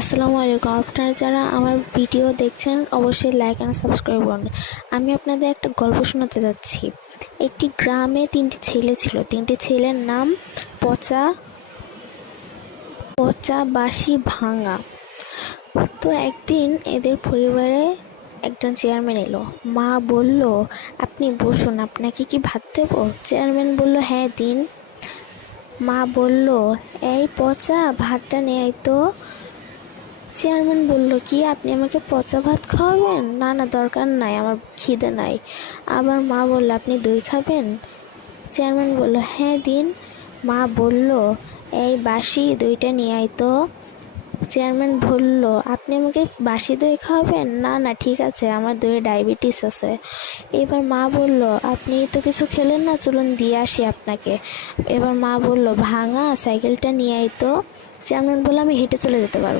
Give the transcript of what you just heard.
আসসালামু আলাইকুম। আপনারা যারা আমার ভিডিও দেখছেন অবশ্যই লাইক অ্যান্ড সাবস্ক্রাইব করুন। আমি আপনাদের একটা গল্প শোনাতে যাচ্ছি। একটি গ্রামে তিনটি ছেলে ছিল। তিনটি ছেলের নাম পচা, বাসি, ভাঙা। তো একদিন এদের পরিবারে একজন চেয়ারম্যান এলো। মা বলল, আপনি বসুন, আপনাকে কি ভাত দেবো? চেয়ারম্যান বলল, হ্যাঁ দিন। মা বলল, এই পচা, ভাতটা নিয়ে আয় তো। চেয়ারম্যান বলল, কি আপনি আমাকে পচা ভাত খাওয়াবেন? না না, দরকার নাই, আমার খিদে নাই। আবার মা বলল, আপনি দই খাবেন? চেয়ারম্যান বলল, হ্যাঁ দিন। মা বলল, এই বাসি, দইটা নিয়ে আয় তো। চেয়ারম্যান বলল, আপনি আমাকে বাসি দই খাওয়াবেন? না না, ঠিক আছে, আমার দইয়ে ডায়াবেটিস আছে। এবার মা বলল, আপনি তো কিছু খেলেন না, চলুন দিয়ে আসি আপনাকে। এবার মা বলল, ভাঙা, সাইকেলটা নিয়ে আয় তো। চেয়ারম্যান বলল, আমি হেঁটে চলে যেতে পারবো।